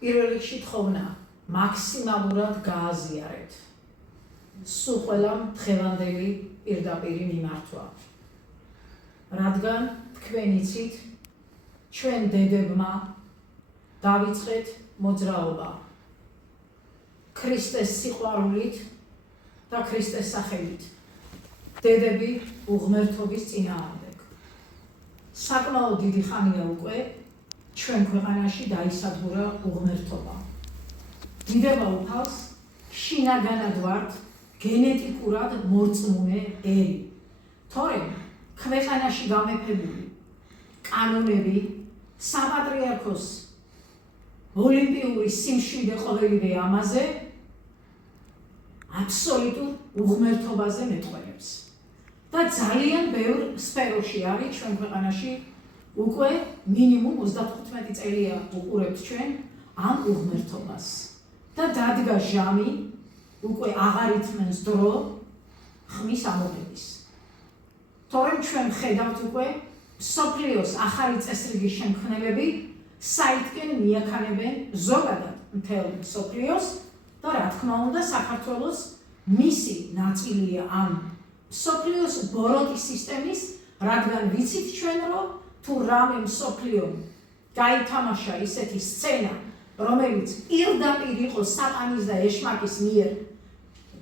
პირველ რიგში თხოვნა მაქსიმალურად გააზიარეთ სულ ყველამ დღევანდელი პირდაპირი მიმართვა. რადგან თქვენ იცით, ჩვენ დედებმა დავიწყეთ მოძრაობა ქრისტეს სიყვარულით და ქრისტეს სახელით. დედები უღმერთობის წინააღმდეგ. საკმაოდ დიდი ხანია უკვე ჩვენ ქვეყანაში დაისადგურა უღმერთობა. დიდება უფალს შინაგანად ვართ გენეტიკურად მორწმუნე ერი. თორემ ქვეყანაში გამეფებული კანონები საპატრიარქოს ოლიმპიური სიმშვიდე ყოველივე ამაზე აბსოლუტურ უღმერთობაზე მეტყველებს. და ძალიან ბევრ სფეროში არის ჩვენ ქვეყანაში უკვე მინიმუმ 35 წელია უყურებთ ჩვენ ამ უღმერთობას. და დადგა ჟამი უკვე აღარ ითმენს დრო ხმის ამოღების. თორემ ჩვენ ხედავთ უკვე მსოფლიოს ახალი წესრიგის შემქმნელები საითკენ მიაქანებენ ზოგადად მთელ მსოფლიოს და რა თქმა უნდა საქართველოს მისი ნაწილია ამ მსოფლიოს ბოროტის სისტემის, რადგან ვიცით ჩვენ რომ თუ რამე მსოფლიო გაითამაშა ისეთი სცენა, რომელიც პირდაპირ იყო სატანის და ეშმაკის მიერ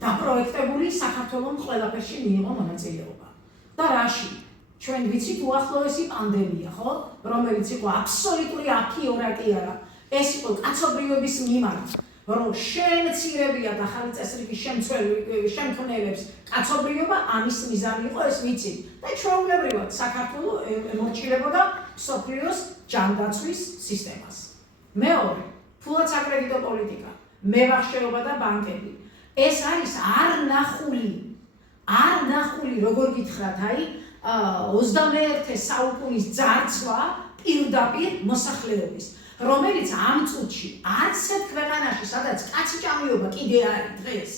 დაპროექტებული, საქართველოს ყველაფერში მიიღო მონაწილეობა. და რაში? ჩვენ ვიცით უახლოესი პანდემია, ხო? რომელიც იყო აბსოლუტური აქი-ორაკი არა. ეს იყო კაცობრიობის მიმართ, რომ შემცირებიათ ახალი წესრიგის შემქმნელებს კაცობრიობა, ამის მიზანი იყო ეს ვიცით. და ჩვეულებრივად საქართველოს ემორჩილებოდა მსოფლიოს ჯანდაცვის სისტემას. მეორე, ფულად საკრედიტო პოლიტიკა, მევახშეობა და ბანკები. ეს არის არ ნახული, როგორ გითხრათ, აი 21 საუკუნის ძარცვა პირდაპირ მოსახლეობის, რომელიც ამ წუთში არც ერთ ქვეყანაში, სადაც კაცი ჭამიობა კიდე არის დღეს,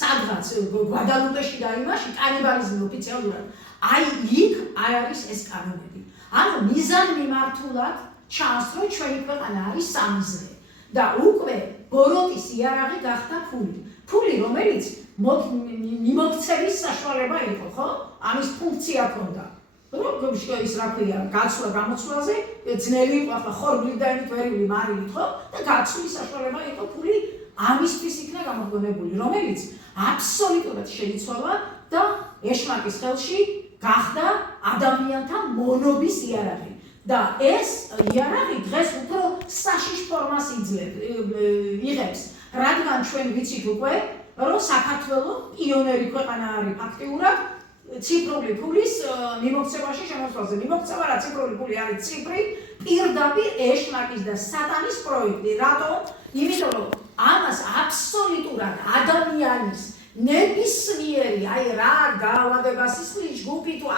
სადღაც გვადალუპეში და იმაში კანიბალიზმი ოფიციალურად, აი იქ არ არის ეს კანონები. ანუ მიზანმიმართულად ჩანს, რომ ჩვენი ქვეყანა არის სამიზნე და უკვე ბოროტის იარაღი გახდა ფული. ფული, რომელიც მიმოქცევის საშუალება იყო, ხო? ამის ფუნქცია ჰქონდა. რომ ის რა ქვია, გაცვლა გამოცვლაზე, ძნელი იყო ახლა ხორბლით და იმით ვერიული მარილით, ხო? და გაცვლის საშუალება იყო ფული, ამისთვის იქნა გამოყენებული, რომელიც აბსოლუტურად შეიცვალა და ეშმაკის ხელში გახდა ადამიანთა მონობის იარაღი. და ეს იარაღი დღეს უფრო საშიშ ფორმას იღებს, რადგან ჩვენ ვიცით უკვე, რომ საქართველოს პიონერი ქვეყანა არის ფაქტიურად ციფრული ფულის მიმოქცევაში შემოსვლაზე. მიმოქცევა რა ციფრული ფული არის ციფრი, პირდაპირ ეშმაკის და სატანის პროექტი. რატომ? იმიტომ რომ ამას აბსოლუტურად ადამიანის ნებისმიერი, აი რა დაავადება, სისხლის ჯგუფი თუ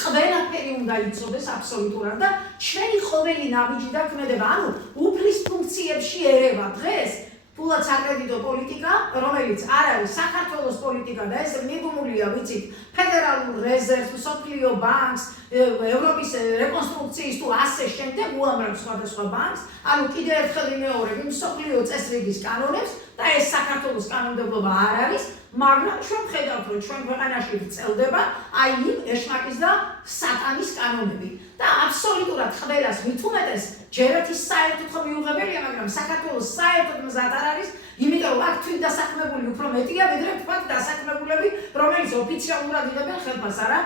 ყველაფერი უნდა იცოდეს აბსოლუტურად და ჩვენი ყოველი ნაბიჯი და ქმედება, ანუ უფლის ფუნქციებში ერევა დღეს ფულად საკრედიტო პოლიტიკა, რომელიც არ არის საქართველოს პოლიტიკა და ეს მიბმულია, ვიცით, ფედერალურ რეზერვს, მსოფლიო ბანკს, ევროპის რეკონსტრუქციის თუ ასე შემდეგ უამრავ სხვადასხვა ბანკს, ანუ კიდევ ერთხელ ვიმეორებ მსოფლიო წესრიგის კანონებს და ეს საქართველოს კანონმდებლობა არ არის, მაგრამ ჩვენ ხედავთ, რომ ჩვენ ქვეყანაში ვრცელდება აი იმ ეშმაკის და სატანის კანონები და აბსოლუტურად ყველას მით უმეტეს ჯერათ ის საერთოდ ხო მიუღებელია, მაგრამ საქართველოს საერთოდ მზად არ არის, იმიტომ რომ აქ თვითდასაქმებული უფრო მეტია, ვიდრე თქვათ დასაქმებულები, რომელიც ოფიციალურად იღებენ ხელფასს, არა?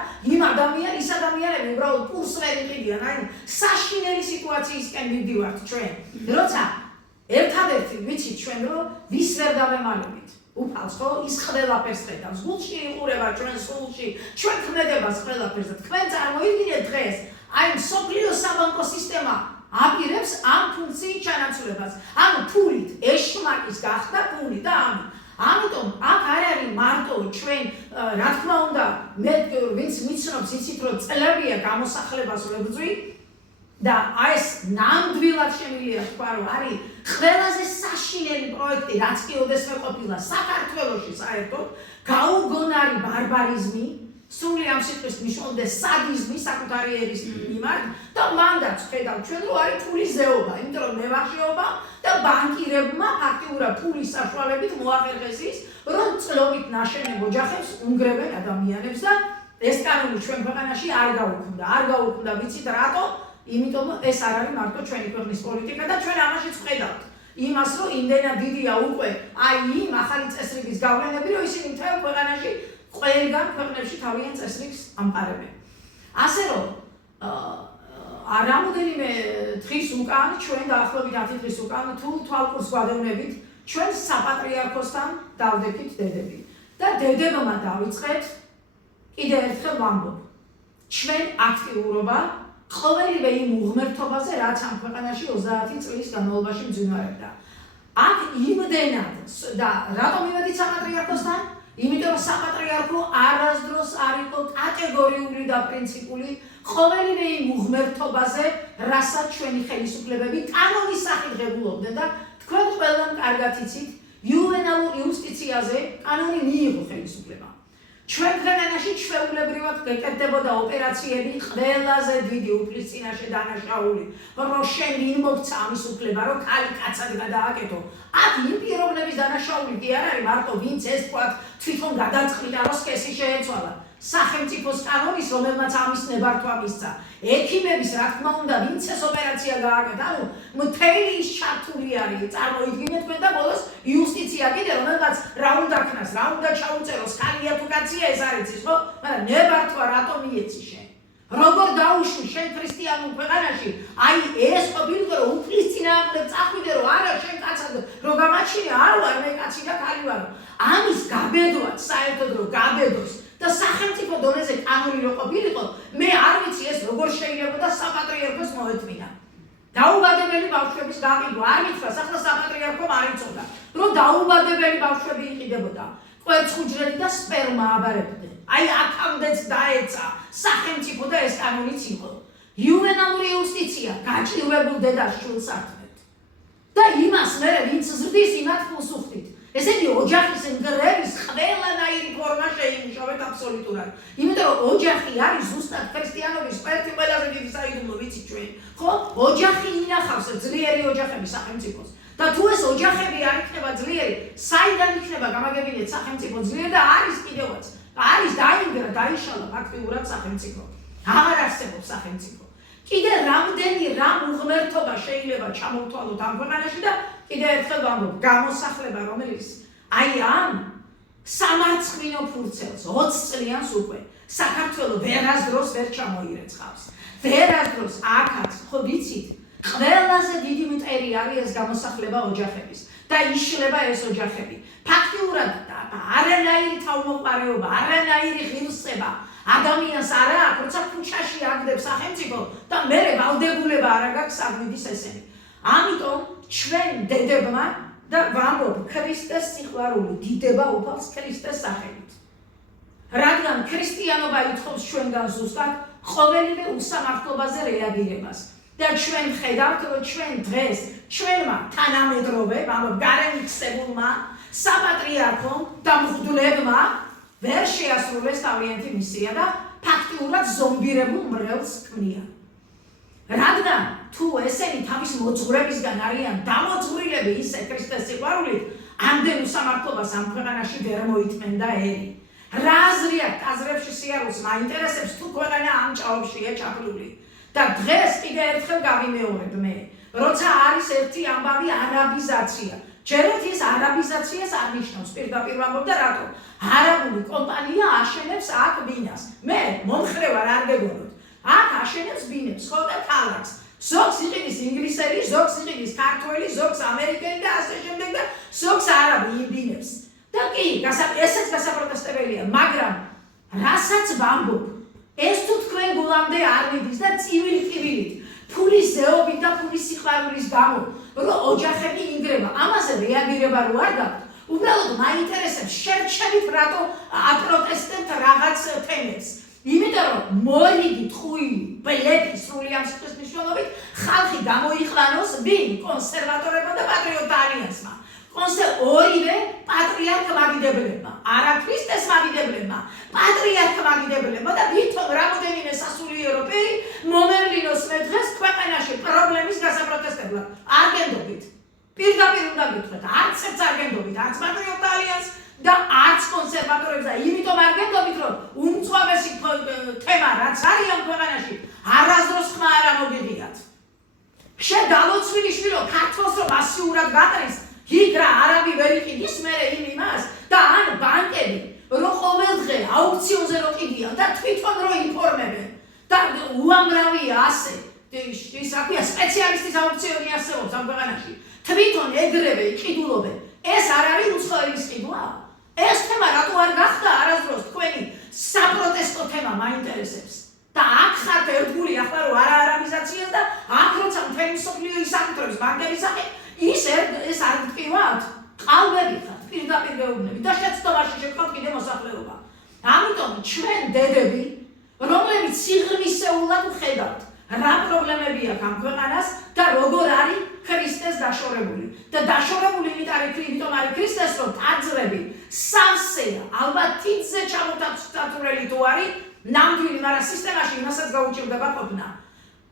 ის ადამიანები უბრალოდ პურს ვერ იყიდიან, აი საშინელი სიტუაციისკენ მივდივართ ჩვენ. როცა ერთადერთი ვიცით ჩვენ რომ ვის ვერ დავემალებით. უფალს ხო ის ყველაფერს ხედავს, გულში იყურება ჩვენ სულში, ჩვენ ქმედებას ყველაფერს და თქვენ წარმოიდგინეთ დღეს, აი მსოფლიოს საბანკო სისტემა აპირებს ამ ფუნქციის ჩანაცვლებას. ანუ ფულით ეშმაკის გახდა ფული და ამიტომ აქ არ არის მარტო ჩვენ რა თქმა უნდა მე ვინც მიცნობს იცით რომ წლებია გამოსახლებას ვებრძვი და ეს ნამდვილად შემიძლია თქვა რომ არის ყველაზე საშინელი პროექტი რაც კი ოდესმე ყოფილა საქართველოში საერთოდ გაუგონარი ბარბარიზმი სრული ამ სიტყვის მნიშვნელობა სადიზმი საკუთარი ერის მიმართ და მანდაც ხედავ ჩვენ რომ არის ფულის ზეობა, იმიტომ რომ მევახშეობა და ბანკირებმა ფაქტიურად ფულის საშუალებით მოახერხეს ის, რომ წლობით ნაშენებ ოჯახებს უნგრებენ ადამიანებს და ეს კანონი ჩვენ ქვეყანაში არ გაუქმდა. არ გაუქმდა, ვიცით რატო? იმიტომ რომ ეს არ არის მარტო ჩვენი ქვეყნის პოლიტიკა და ჩვენ ამაშიც ვხედავთ იმას, რომ იმდენად დიდია უკვე აი იმ ახალი წესრიგის გავლენები, რომ ისინი მთელ ქვეყანაში ყველგან ქვეყნებში თავიანთ წესრიგს ამყარებენ. ასე რომ რამოდენიმე დღის უკან, ჩვენ დაახლოებით 10 დღის უკან თუ თვალყურს გვადევნებით, ჩვენ საპატრიარქოსთან დავდექით დედები. და დედებმა დავიწყეთ კიდევ ერთხელ ვამბობ, ჩვენ აქტიურობა ყოველივე იმ უღმერთობაზე, რაც ამ ქვეყანაში 30 წლის განმავლობაში მძინვარებდა. აქ იმდენად და რატომ მივედით საპატრიარქოსთან? იმიტომ რომ საპატრიარქო არასდროს არ იყო კატეგორიული და პრინციპული ყოველივე იმ უღმერთობაზე, რასაც ჩვენი ხელისუფლებები კანონის სახით ღებულობდნენ და თქვენ ყველამ კარგად იცით, იუვენალურ იუსტიციაზე კანონი მიიღო ხელისუფლებამ. ჩვენ ქვეყანაში ჩვეულებრივად გეკეთდებოდა ოპერაციები ყველაზე დიდი უფლის წინაშე დანაშაული, რომ შენ ვინ მოგცა ამის უფლება, რომ ქალი კაცად გადააკეთო. აქ იმ პიროვნების დანაშაული კი არ არის მარტო ვინც ეს თვითონ გადაწყდა, რომ სქესი შეეცვალა. სახელმწიფოს კანონის, რომელმაც ამის ნებართვა მისცა. ექიმების, რა თქმა უნდა, ვინც ეს ოპერაცია გააკეთა, ანუ მთელი ის ჩართული არის, წარმოიდგინეთ თქვენ და ბოლოს იუსტიცია კიდე, რომელმაც რა უნდა ქნას, რა უნდა ჩაუწეროს, ხალია თუ კაცია ეს არ იცის, ხო? მაგრამ ნებართვა რატომ მიეცი შენ? როგორ დაუშვი შენ ქრისტიანულ ქვეყანაში? აი ეს ყოფილიყო რომ უფლის წინააღმდეგ წახვიდე რომ არა შენ კაცად რომ გამაჩინე, არ ვარ მე კაცი და ქალი ვარ. ამის გაბედვაც საერთოდ რომ გაბედოს და სახელმწიფო დონეზე კანონი რო ყოფილიყო, მე არ ვიცი ეს როგორ შეიძლება და საპატრიარქოს მოეთმინა. დაუბადებელი ბავშვების გაყიდვა არ მითხრას, ახლა საპატრიარქომ არ იცოდა, რომ დაუბადებელი ბავშვები იყიდებოდა, კვერცხუჯრედი და სპერმა აბარებდნენ. აი აქამდეც დაეცა სახელმწიფო და ეს კანონიც იყო. იუვენალური იუსტიცია გაჭირვებულ დედას შვილს ართმევთ. და იმას მერე ვინც ზრდის, იმათ ფულს უხდით. ესე იგი ოჯახის ნგრევის ყველანაირი ფორმა შეიმუშავეთ აბსოლუტურად. იმიტომ რომ ოჯახი არის ზუსტად ქრისტიანობის ერთი ყველაზე დიდი საიდუმლო, ვიცით ჩვენ. ხო? ოჯახი ინახავს ძლიერი ოჯახები სახელმწიფოს. და თუ ეს ოჯახები არ იქნება ძლიერი, საიდან იქნება გამაგებინეთ სახელმწიფო ძლიერი და არის კიდევაც. არის დაინგრა, დაიშალა ფაქტიურად სახელმწიფო. აღარ არსებობს სახელმწიფო. კიდე რამდენი რამ უღმერთობა შეიძლება ჩამოვთვალოთ ამ ქვეყანაში და კიდე ერთხელ ვამბობ, გამოსახლება რომელიც აი ამ სამარცხვინო ფურცელს 20 წლიანს უკვე საქართველოს ვერასდროს ვერ ჩამოირეცხავს. ვერასდროს აქაც, ხო ვიცით, ყველაზე დიდი მტერი არის ეს გამოსახლება ოჯახების და იშლება ეს ოჯახები. ფაქტიურად არანაირი თავმოყარეობა, არანაირი ღირსება ადამიანს არა აქვს, როცა ქუჩაში აგდებს სახელმწიფო და მერე ვალდებულება არ აქვს აგვიდის ესენი. ამიტომ ჩვენ დედებმა და ვამბობ, ქრისტეს სიყვარული დიდება უფალს ქრისტეს სახელით. რადგან ქრისტიანობა ითხოვს ჩვენგან ზუსტად ყოველივე უსამართლობაზე რეაგირებას. და ჩვენ ხედავთ, რომ ჩვენ დღეს ჩვენმა თანამედროვე, ვამბობ, გარემიქსებულმა საპატრიარქომ და მღვდლებმა ვერ შეასრულეს თავიანთი მისია და ფაქტიურად ზომბირებულ მრევლს ქმნიან. რადგან თუ ესენი თავის მოძღვრებისგან არიან დამოძღვრილები ისე ქრისტეს სიყვარულით, ამდენ უსამართლობას ამ ქვეყანაში ვერ მოითმენდა ერი. რა აზრი აქვს აზრებში სიარულს მაინტერესებს თუ ქვეყანა ამ ჭაობშია ჩაფლული. და დღეს კიდე ერთხელ გავიმეორებ მე, როცა არის ერთი ამბავი არაბიზაცია. ჯერეთ ის არაბიზაციას არ ნიშნავს, პირდაპირ ვამბობ და რატო? არაბული კომპანია აშენებს აქ ბინას. მე მომხრე ვარ, არ გეგონოთ. აქ აშენებს ბინებს, ხო და ქალაქს. ზოგს იყიდის ინგლისელი, ზოგს იყიდის ქართველი, ზოგს ამერიკელი და ასე შემდეგ და ზოგს არაბი იბინებს. და კი, ესეც გასაპროტესტებელია, მაგრამ რასაც ვამბობ, ეს თუ თქვენ გულამდე არ მიდის და წივილ-ტივილით, ფულის ზეობით და ფულის სიყვარულის გამო, რომ ოჯახები ინგრება, ამაზე რეაგირება რო არ გაქვთ, უბრალოდ მაინტერესებს შერჩევით რატო აპროტესტებთ რაღაც თემებს. იმიტომ რომ მორიგი, ტყუილი, ბლეფი სრული ამ სიტყვის მნიშვნელობით ხალხი გამოიყვანოს ვინ? კონსერვატორებმა და პატრიოტთა ალიანსმა. კონსე ორივე პატრიარქ მაგიდებლებმა, არა ქრისტეს მაგიდებლებმა, პატრიარქ მაგიდებლებმა და ვითომ რამოდენიმე სასულიერო პირი მომევლინოს მე დღეს ქვეყანაში პრობლემის გასაპროტესტებლად. არ გენდობით. პირდაპირ უნდა გითხრათ, არც ერთს არ გენდობით, არც პატრიოტთა ალიანსს და არც კონსერვატორებს და იმიტომ არ გენდობით, რომ უმწვავესი თემა რაც არის ამ ქვეყანაში, არასდროს ხმა არ ამოგიღიათ. შედალოცვილი შვილო ქართლს რომ მასიურად გაყრის იქ რა არაბი ვერ იყიდის მერე იმ იმას და ან ბანკები რომ ყოველდღე აუქციონზე რო ყიდიან და თვითონ რო ინფორმებენ და უამრავია ასე ის რა ქვია სპეციალისტის აუქციონი არსებობს ამ ქვეყანაში თვითონ ეგრევე იყიდულობენ ეს არ არის უცხოების ყიდვა ეს თემა რატო არ გახდა არასდროს თქვენი საპროტესტო თემა მაინტერესებს და აქ ხართ ერთგული ახლა რომ არაბიზაციას და აქ როცა მთელი მსოფლიო ისაკუთრებს ბანკების სახით ეს არ მტკივართ ყალბები ხართ პირდაპირ გეუბნები და შეცდომაში შეგხვდით კიდე მოსახლეობა ამიტომ ჩვენ დედები რომლებიც სიღრმისეულად ვხედავთ რა პრობლემები აქვს ამ ქვეყანას და როგორ არის ქრისტეს დაშორებული და დაშორებული იმიტომ არის ქრისტეს რომ ტაძრები სავსეა ალბათ თითზე ჩამოტაცურელი თუ არის ნამდვილი მაგრამ სისტემაში იმასაც გაუჭირდება ყოფნა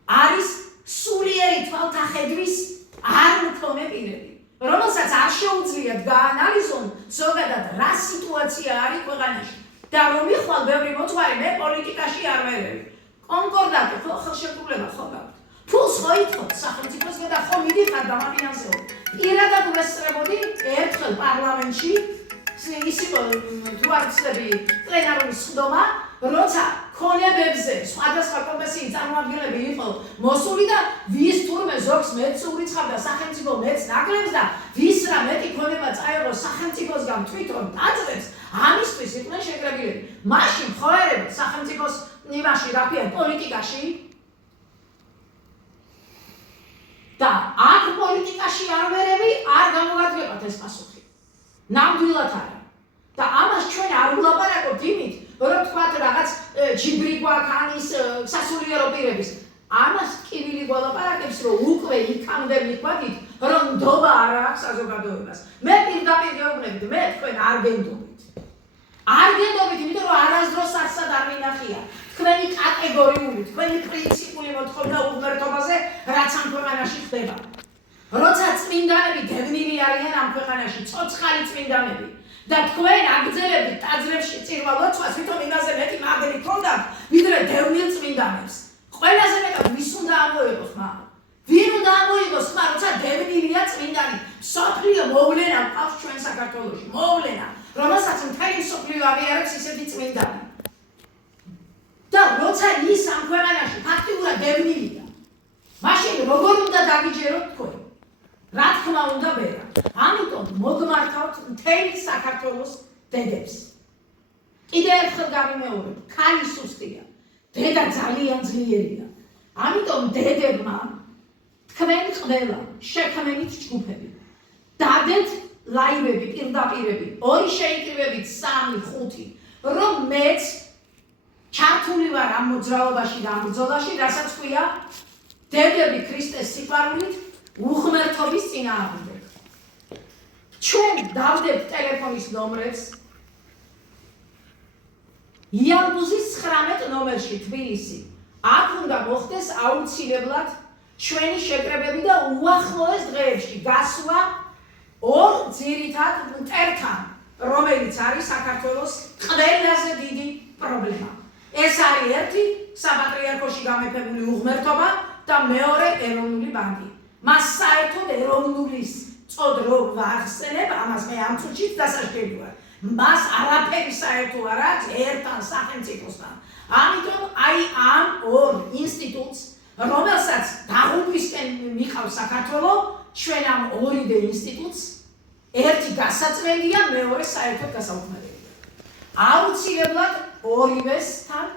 არის სულიერი თვალთახედვის არ მქონე პირები რომელსაც არ შეუძლიათ გაანალიზონ ზოგადად რა სიტუაცია არის ქვეყანაში და რომ იხვალ ბევრი მოწვარი მე პოლიტიკაში არ ვერევი კონკორდატი ხო ხელშეკრულება ხო გაქვთ ფულს ხო ითხოვთ სახელმწიფოსგან და ხო მიდიხარ დამაფინანსებო პირადად ვესწრებოდი ერთხელ პარლამენტში ის იყო თუ არ ვცდები პლენარული სხდომა როცა ქონებებზე სხვადასხვა კომისიის წარმომადგენლები იყო მოსული და ვის თურმე ზოგს მეც ურიცხავდა სახელმწიფო მეც ნაკლებს და ვის რა მეტი ქონება წაიღო სახელმწიფოსგან თვითონ ტაძრებს ამისთვის იყვნენ შეკრებილები მაშინ ხო ერებთ სახელმწიფოს იმაში რა ქვია პოლიტიკაში და აქ პოლიტიკაში არ ვერევი არ გამოგადგებათ ეს პასუხი ნამდვილად არა და ამას ჩვენ არ ვლაპარაკობთ იმით რომ თქვათ რაღაც ჯიბრი გვაქანის სასულიერო პირების ამას კივილი გვალაპარაკებს რომ უკვე იქამდე მიყვადით რომ ნდობა არ აქვს საზოგადოებას მე პირდაპირ გეუბნებით მე თქვენ არ გენდობით იმიტომ რომ არასდროს არსად არ მინახია თქვენი კატეგორიული თქვენი პრინციპული მოთხოვნა უღმრთობაზე რაც ამ ქვეყანაში ხდება როცა წმინდანები დევნილი არიან ამ ქვეყანაში ცოცხალი წმინდანები და თქვენ აგრძელებთ ტაძრებში წირვა-ლოცვას, თვითონ იმაზე მეტი მაგრი გქონდათ, ვიდრე დევნილ წმინდანებს. ყველაზე მეტად ვის უნდა ამოიღოს ხმა? ვინ უნდა ამოიღოს ხმა, როცა დევნილია წმინდანი? მსოფლიო მოვლენა გვყავს ჩვენ საქართველოში, მოვლენა, რომელსაც მთელი მსოფლიო აღიარებს ისეთი წმინდანი. და როცა ის ამ ქვეყანაში ფაქტიურად დევნილია, მაშინ როგორ უნდა დაგიჯეროთ თქვენ? რა თქმა უნდა ბერა. ამიტომ მოგმართავთ მთელი საქართველოს დედებს. კიდევ ერთხელ გავიმეორებ, ქალი სუსტია, დედა ძალიან ძლიერია. ამიტომ დედებმა თქვენ ყველა შექმნით ჯგუფები. დადეთ ლაივები, პირდაპირები, 2 შეიკრიბებით 3, 5, რომ მეც ჩართული ვარ ამ მოძრაობაში და ამ ბრძოლაში, რასაც ქვია დედები ქრისტეს სიყვარულით უღმრთობის წინააღმდეგ. ჩვენ დავდებთ ტელეფონის ნომრებს იალბუზის 19 ნომერში თბილისი. აქ უნდა მოხდეს აუცილებლად ჩვენი შეკრებები და უახლოეს დღეებში გასვლა 2 ძირითად მტერთან, რომელიც არის საქართველოს ყველაზე დიდი პრობლემა. ეს არის ერთი საპატრიარქოში გამეფებული უღმრთობა და მეორე ეროვნული ბანკი. მას საერთოდ ეროვნულის წოდრო ვახსენებ, ამას მე ამ წუთშიც დასაშველი ვარ. მას არაფერი საერთო არ აქვს ერთთან სახელმწიფოსთან. ამიტომ აი ამ 2 ინსტიტუტს, რომელსაც დაღუპვისკენ მიყავს საქართველო, ჩვენ ამ 2 ინსტიტუტს ერთი გასაწმენდია, მეორე საერთოდ გასაუქმებელია. აუცილებლად ორივესთან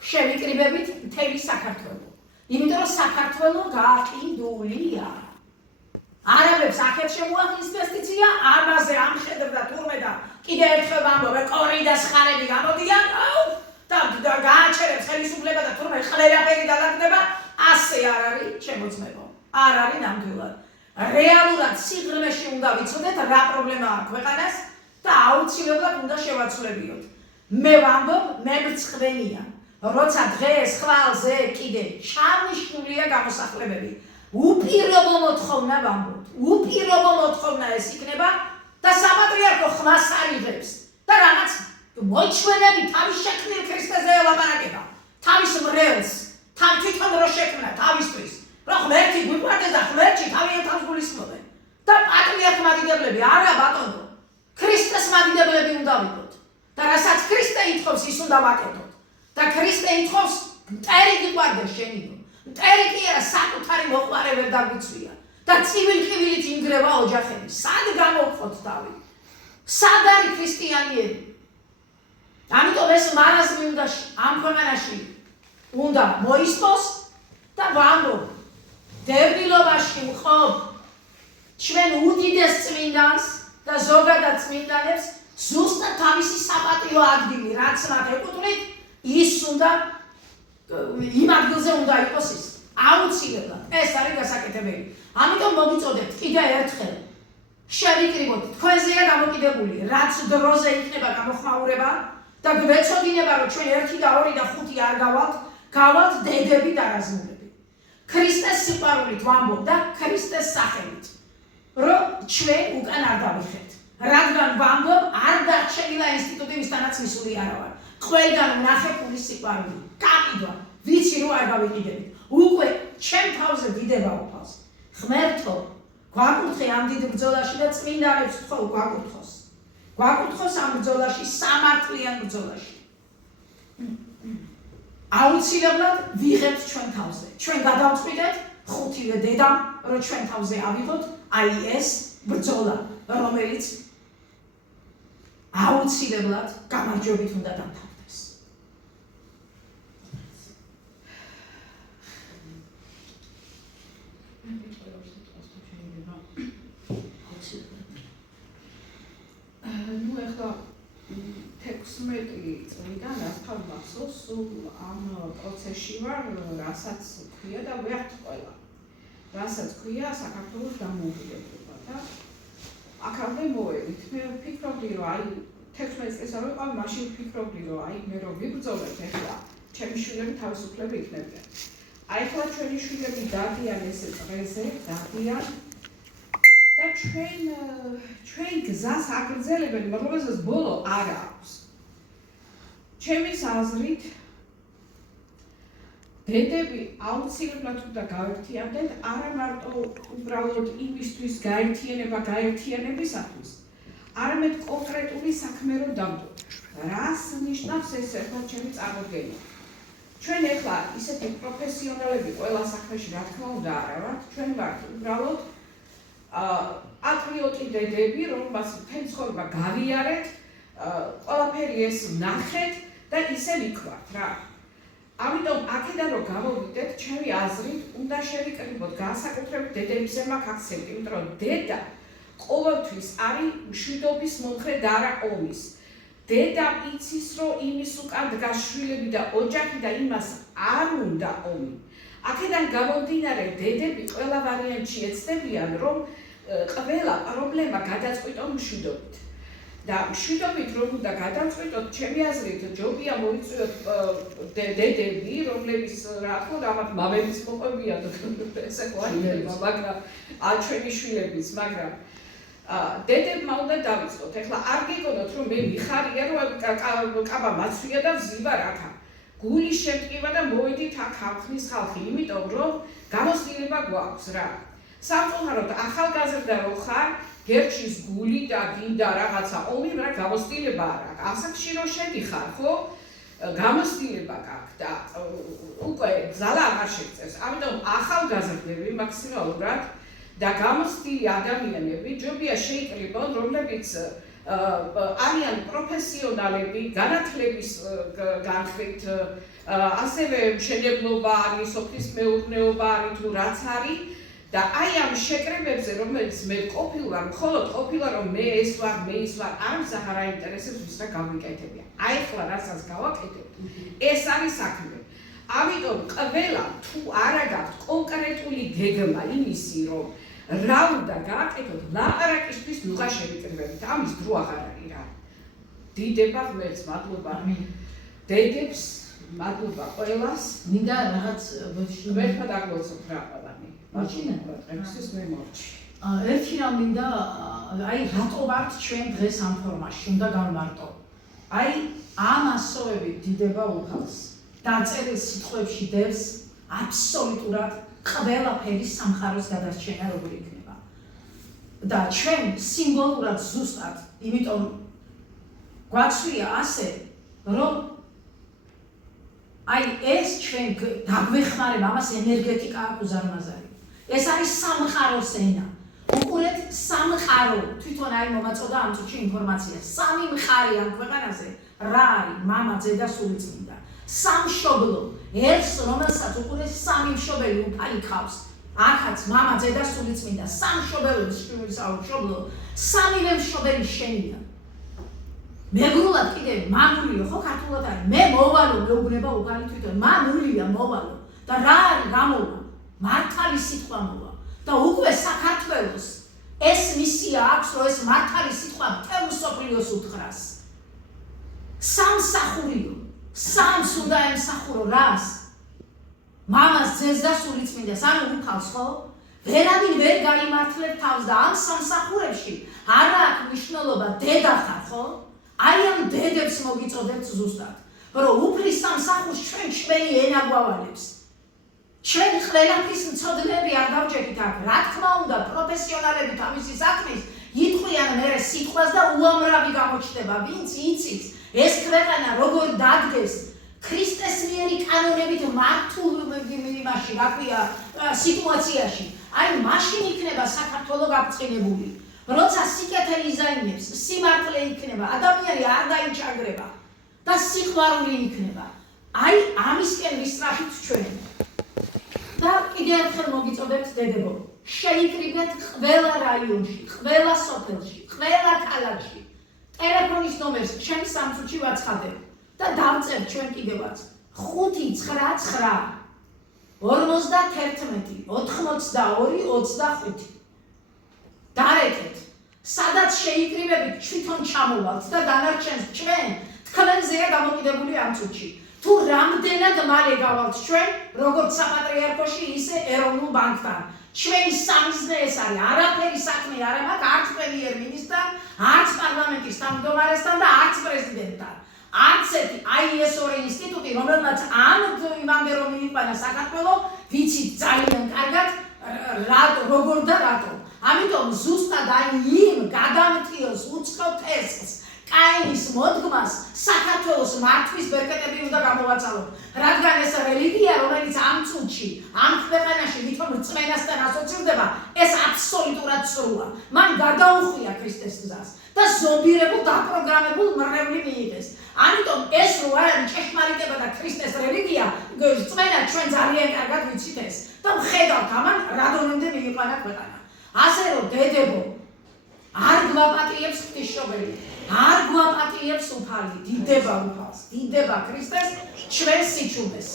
შევიკრიბებით მთელი საქართველო. იმიტომ რომ საქართველო გაყიდულია. არაბებს აქეთ შემოაქვს ინვესტიცია, ამაზე ამხედრდა თურმე და კიდე ერთხელ ვამბობ, კორიდას ხარები გამოდიან, და გააჩერებს ხელისუფლება და თურმე ყველაფერი დაგაგდება, ასე არ არის შემოწმებო. არ არის ნამდვილად. რეალურად სიღრმეში უნდა ვიცოდეთ რა პრობლემა აქვს ქვეყანას და აუცილებლად უნდა შევაცვლებიოთ. მე ვამბობ, მე მრცხვენია, როცა დღეს ხვალზე კიდე ჩამოშლულია გამოსახლებები. უპირობო მოთხოვნა ვამბობ, უპირობო მოთხოვნა ეს იქნება და საპატრიარქო ხმას არიღებს და რაღაც მოჩვენები თავის შექმნილ ქრისტეზე ელაპარაკება. თავის მრევლს, თვითონ რო შექმნა თავისთვის. რა ღმერთი გვიყვარდეს და ღმერთში თავიანთ თავს გულისხმობენ. და პატრიარქ მადიდებლები, არა ბატონო. ქრისტეს მადიდებლები უნდა ვიყოთ. და რასაც ქრისტე ითხოვს, ის უნდა ვაკეთოთ. და ქრისტე ითხოვს, მტერი გიყვარდეს შენიდო. მტერი კი არა, საკუთარი მოყვარე ვერ დაგვიცვია. და ცივილ-კივილით ინგრევა ოჯახები. სად გამოვხოთ თავი? სად არის ქრისტიანიები? ამიტომ ეს მარაზმი უნდა ამ ქვეყანაში უნდა მოისმოს და ვამბობ, დევნილობაში მყოფ ჩვენ უდიდეს წმინდანს და ზოგადად წმინდანებს ზუსტად თავისი საპატიო ადგილი, რაც მათ ეკუთვნით, ის უნდა იმ ადგილზე უნდა იყოს ის. აუცილებლად ეს არის გასაკეთებელი. ამიტომ მოგიწოდებთ კიდევ ერთხელ შევიკრიბოთ, თქვენზეა დამოკიდებული, რაც დროზე იქნება გამოხმაურება და გვეცოდინება, რომ ჩვენ 1 და 2 და 5 არ გავალთ დედები და რაზმულები. ქრისტეს სიყვარულით ვამბობ და ქრისტეს სახელით, რომ ჩვენ უკან არ დავიხეთ. რადგან ვამბობ, არ დარჩენილა ინსტიტუტი, ვისთანაც მისული არა ვარ. ყველგან ვნახე ფულის სიყვარული, კապიდვა, ვიცი რომ არ გავიყიდებით. უკვე ჩემ თავზე დიდება უფალს. ღმერთო, გვაკურთხე ამ დიდ ბრძოლაში და წმინდანებს ვთხოვ გვაკურთხოს. გვაკურთხოს ამ ბრძოლაში, სამართლიან ბრძოლაში. აუცილებლად ვიღებთ ჩვენ თავზე. ჩვენ გადავწყვიტეთ 5-ვე დედამ, რომ ჩვენ თავზე ავიღოთ აი ეს ბრძოლა, რომელიც აუცილებლად გამარჯვებით უნდა დამთავრდეს. ნუ ახლა 16 წლიდან რასთან მახსოვს, სულ ამ პროცესში ვარ, რასაც ქვია და ვერთ ყველა. რასაც ქვია საქართველოს დამოუკიდებლობა და აქამდე მოვედით. მე ვფიქრობდი, რომ აი 16 წელს არ ვიყავ, მაშინ ვფიქრობდი, რომ აი მე რომ ვიბრძოლებ ახლა, ჩემი შვილები თავისუფლები იქნებიან. აი ახლა ჩვენი შვილები დადიან ესე წრეზე, დადიან და ჩვენ გზას აგრძელებენ, მაგრამ ეს ბოლო არ აქვს. ჩემის აზრით დედები აუცილებლად უნდა გაერთიანდეთ, არა მარტო უბრალოდ იმისთვის გაერთიანებისათვის, არამედ კონკრეტული საქმე რომ დავდოთ. რას ნიშნავს ეს ერთად ჩემი წარმოდგენა? ჩვენ ახლა ისეთი პროფესიონალები ყველა საქმეში რა თქმა უნდა არა ვართ, ჩვენ ვართ უბრალოდ პატრიოტი დედები, რომელსაც მთელი ცხოვრება გავიარეთ, ყველაფერი ეს ვნახეთ და ისე ვიქვართ რა. ამიტომ აქედან რომ გავოვიდეთ, ჩემი აზრით უნდა შევიკრიბოთ განსაკუთრებით დედებზე მაქვს აქცენტი, იმიტომ რომ დედა ყოველთვის არის მშვიდობის მომხრე და არა ომის. დედა იცის, რომ იმის უკან დგას შვილები და ოჯახი და იმას არ უნდა ომი. აქედან გამომდინარე, დედები ყველა ვარიანტში ეცდებიან, რომ ყველა პრობლემა გადაწყვიტონ მშვიდობით. და მშვიდობით რომ უნდა გადავწყვიტოთ, ჩემი აზრით ჯობია მოვიწვიოთ დედები, რომლებიც რა თქმა უნდა ამათ მამების მოყვებიან ესე ყოანება, მაგრამ ჩვენი შვილებიც, მაგრამ დედებმა უნდა დავიწყოთ. ეხლა არ გიგონოთ რომ მე მიხარია რომ კაბა მაცვია და ვზივარ აქა. გული შემტკივა და მოვედით აქ ამხნის ხალხი, იმიტომ რომ გამოცდილება გვაქვს რა. სამწუხაროდ ახალგაზრდა რო ხარ, გერჩის გული და გინდა რაღაცა ომი, მაგრამ გამოცდილება არ აქვს. ასაკში რო შეგიხარ, ხო? გამოცდილება გაქვს და უკვე ძალა აღარ შეგწევს. ამიტომ ახალგაზრდები მაქსიმალურად და გამოცდილი ადამიანები ჯობია შეიკრიბონ, რომლებიც არიან პროფესიონალები, განათლების განხრით, ასევე მშენებლობა არის, სოფლის მეურნეობა არის თუ რაც არის. და აი ამ შეკრებებზე, რომელიც მე ყოფილვარ, მხოლოდ ყოფილვარ, რომ მე ეს ვარ, მე ის ვარ, არამსახ არ აინტერესებს ვის რა გავიკეთებია. აი ახლა რასაც გავაკეთებთ, ეს არის საქმე. ამიტომ ყველა თუ არა გაქვთ კონკრეტული გეგმა იმისი, რომ რა უნდა გააკეთოთ ლაპარაკისთვის დუღა შევიკრიბებით. ამის დრო აღარ არის რა. დიდება ღმერთს, მადლობა დედებს, მადლობა ყველას. მინდა რაღაც ვერთხად აგვოცოთ რა ყველანი. მადლობა დღესთვის მე მორჩი. ერთი რამ მინდა, აი რატო ვართ ჩვენ დღეს ამ ფორმაში, უნდა გავმარტო. აი ამ ასოებით დიდება უფალს, დაწერილ სიტყვებში დევს აბსოლუტურად ყველაფერი სამყაროს გადარჩენა როგორ იქნება. და ჩვენ სიმბოლურად ზუსტად, იმიტომ გვაცვლია ასე, რომ აი ეს ჩვენ დაგვეხმარება, ამას ენერგეტიკა აქვს უზარმაზარი. ეს არის სამყაროს ენა. უყურეთ სამყარო, თვითონ აი მომაწოდა ამ წუთში ინფორმაცია. სამი მხარე ამ ქვეყანაზე რა არის? მამა, ძედა, სულიწმინდა. სამშობლო, ერთს რომელსაც უყურეთ სამი მშობელი უფალი ხავს. აქაც მამა, ძედა, სულიწმინდა. სამშობლო, სამივე მშობელი შენია. მეგრულად კიდე მამულიო, ხო ქართულად არის. მე მოვალო, მეუბნება უფალი თვითონ. მამულია მოვალო. და რა არის გამოვა? მართალი სიტყვა მოვა. და უკვე საქართველოს ეს მისია აქვს, რომ ეს მართალი სიტყვა მთელ მსოფლიოს უთხრას. სამსახურიო, სამს უნდა ემსახურო რას? მამას, ძეს და სულიწმინდას, ანუ უფალს, ხო? ვერავინ ვერ გაიმართლებ თავს და ამ სამსახურებში არა აქვს მნიშვნელობა დედა ხარ, ხო? აი ამ დედებს მოგიწოდებთ ზუსტად, რომ უფლის სამსახურს ჩვენი ენა გვავალებს. ჩვენ ყველაფრის მცოდნები არ დავჭერით აქ. რა თქმა უნდა, პროფესიონალები თავისი საქმის იტყვიან მერე სიტყვას და უამრავი გამოჩნდება, ვინც იცის ეს ქვეყანა როგორ დადგეს ქრისტეს მიერი კანონებით მართულ იმაში, რა ქვია, სიტუაციაში. აი მაშინ იქნება საქართველო გაბრწყინებული. როცა სიკეთე იზაინებს, სიმართლე იქნება, ადამიანი არ დაიჭაგრება და სიყვარული იქნება. აი ამისკენ ვისწრაფით ჩვენ. და კიდევ ერთხელ მოგიწოდებთ დედებო, შეიკრიბეთ ყველა რაიონში, ყველა სოფელში, ყველა ქალაქში. ტელეფონის ნომერს ჩემს სამწუთში ვაცხადებ და დავწერთ ჩვენ კიდევაც 599 51 82 25. დარეკეთ, სადაც შეიკრიბებით თვითონ ჩამოვალთ და დანარჩენს ჩვენ თქვენზეა დამოკიდებული ამ წუთში. თუ რამდენად მალე გავალთ ჩვენ, როგორც საპატრიარქოში, ისე ეროვნულ ბანკთან. ჩვენი სამიზნე ეს არის, არაფერი საქმე არ აქვს არც პრემიერ-მინისტრთან, არც პარლამენტის თავმჯდომარესთან და არც პრეზიდენტთან. არც ერთი, აი ეს ორი ინსტიტუტი, რომელმაც ამ იმამდე რომ მიიყვანა საქართველო, ვიცით ძალიან კარგად როგორ და რატო. ამიტომ ზუსტად აი იმ გადამტიოს უცხო ტესტს კაინის მოდგმას საქართველოს მართვის ბერკეტები უნდა გამოვაწალოთ. რადგან ეს რელიგია, რომელიც ამ წუთში, ამ ქვეყანაში ვითომ რწმენასთან ასოცირდება, ეს აბსოლუტურად სრულა. მან გადაუხვია ქრისტეს გზას და ზომბირებულ დაპროგრამებულ მრევლი მიიღეს. ამიტომ ეს რო არ არის ჭეშმარიტება და ქრისტეს რელიგია, რწმენა ჩვენ ძალიან კარგად ვიცით ეს და მხედავთ ამან რა დონემდე მიიყვანა ქვეყანა. ასე რომ დედებო, არ გვაპატიებს ღვთისმშობელი. არ გვაპატიებს უფალი, დიდება უფალს, დიდება ქრისტეს, ჩვენ სიჩუმეს.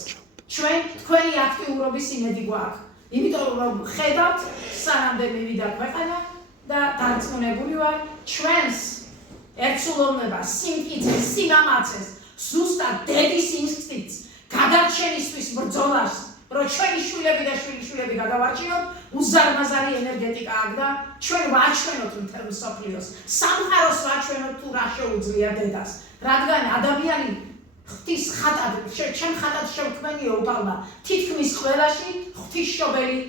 ჩვენ თქვენი აქტიურობის იმედი გვაქვს. იმიტომ რომ ხედავთ, სანამდე მივიდა ქვეყანა და დარწმუნებული ვარ, ჩვენს ერთსულოვნებას, სიმკიცეს, სინამაცეს, ზუსტად დედის ინსტინქტს, გადარჩენისთვის ბრძოლას, რომ ჩვენი შვილები და შვილიშვილები გადავარჩინოთ, უზარმაზარი ენერგეტიკა აქვს და ჩვენ ვაჩვენოთ მთელ მსოფლიოს. სამყაროს ვაჩვენოთ თუ რა შეუძლია დედას. რადგან ადამიანი ღვთის ხატად, ჩემ ხატად შევქმნიო უფალმა, თითქმის ყველაში ღვთისმშობელია,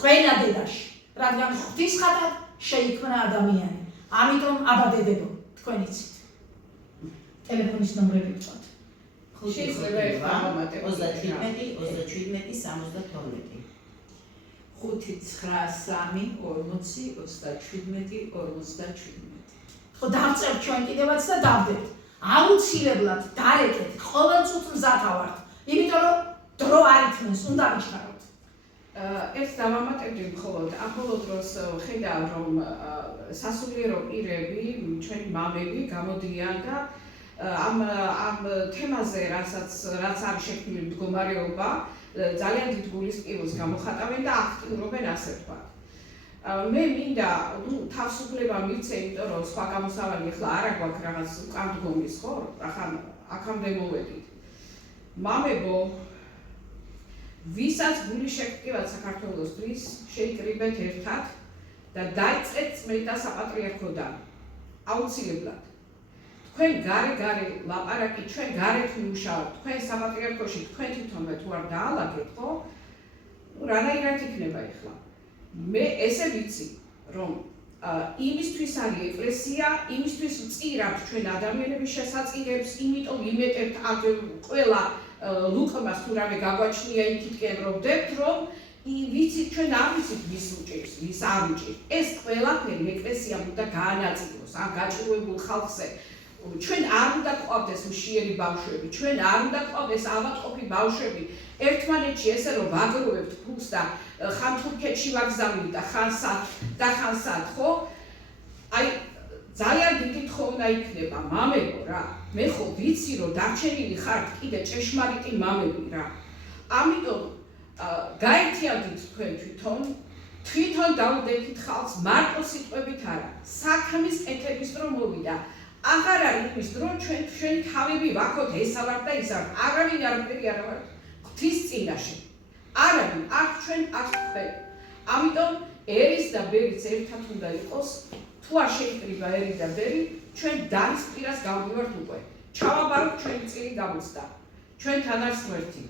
ყველა დედაში. რადგან ღვთის ხატად შეიქმნა ადამიანი. ამიტომ აბადედებო, თქვენ იცით. ტელეფონის ნომრები ვთქვათ. 27 27 72 593 40 37 57. ხო დავწერთ ჩვენ კიდევაც და დავდებთ. აუცილებლად დარეკეთ, ყოველ წუთს მზათავართ. იმიტომ რომ დრო არ ითმის, უნდა ვიჩქაროთ. ეს დავამატებდი მხოლოდ ამ ბოლო დროს ხედავ რომ სასულიერო პირები, ჩვენი მამები გამოდიან და ამ თემაზე, რაც არის შექმნილი მდგომარეობა, ძალიან დიდ გულისყივილს გამოხატავენ და აქტიურობენ ასე ვთქვათ. მე მინდა თავისუფლება მივცე, იმიტომ რომ სხვა გამოსავალი ახლა არა გვაქვს რაღაც უკან დგომის, ხო? ახლა აქამდე მოვედით. მამებო, ვისაც გული შეგტკივათ საქართველოსთვის, შეიკრიბეთ ერთად და დაიწყეთ წმენდა საპატრიარქოდან. აუცილებლად. თქვენ გარე ლაპარაკი, ჩვენ გარეთ მუშაობთ, თქვენ საპატრიარქოში თქვენ თვითონვე თუ არ დაალაგეთ, ხო? რანაირად იქნება ახლა? მე ესე ვიცი, რომ იმისთვის არის ეკლესია, იმისთვის ვწირავთ ჩვენ ადამიანების შესაწყინებს, იმიტომ იმეტებთ ყველა ლუკმას თუ რამე გაგვაჩნია იქითკენ რომ ვდებთ, რომ ვიცით ჩვენ არ ვიცით ვის უჭირს, ვის არ უჭირს. ეს ყველაფერი ეკლესიამ უნდა გაანაწილოს ამ გაჭირვებულ ხალხზე. ჩვენ არ უნდა გვყავდეს მშიერი ბავშვები, ჩვენ არ უნდა გვყავდეს ავადმყოფი ბავშვები. ერთმანეთში ესე რომ ვაგროვებთ ფულს და ხან თურქეთში ვაგზავნით და ხან სად, ხო? აი ძალიან დიდი თხოვნა იქნება, მამებო რა. მე ხო ვიცი რომ დარჩენილი ხართ კიდე ჭეშმარიტი მამები რა. ამიტომ გაერთიანდით თქვენ თვითონ დაუდექით ხალხს მარტო სიტყვებით არა. საქმის კეთების დრო მოვიდა. აღარ არის იმის დრო ჩვენ თავები ვაქოთ ესა ვართ და ისა ვართ. არავინ არაფერი არ ვართ ღვთის წინაშე. არავინ არც ჩვენ არც თქვენ. ამიტომ ერის და ბერის ერთად უნდა იყოს. თუ არ შეიკრიბა ერი და ბერი, ჩვენ დარის პირას გავდივართ უკვე. ჩავაბაროთ ჩვენი წილი გამოცდა. ჩვენთან არის ღმერთი.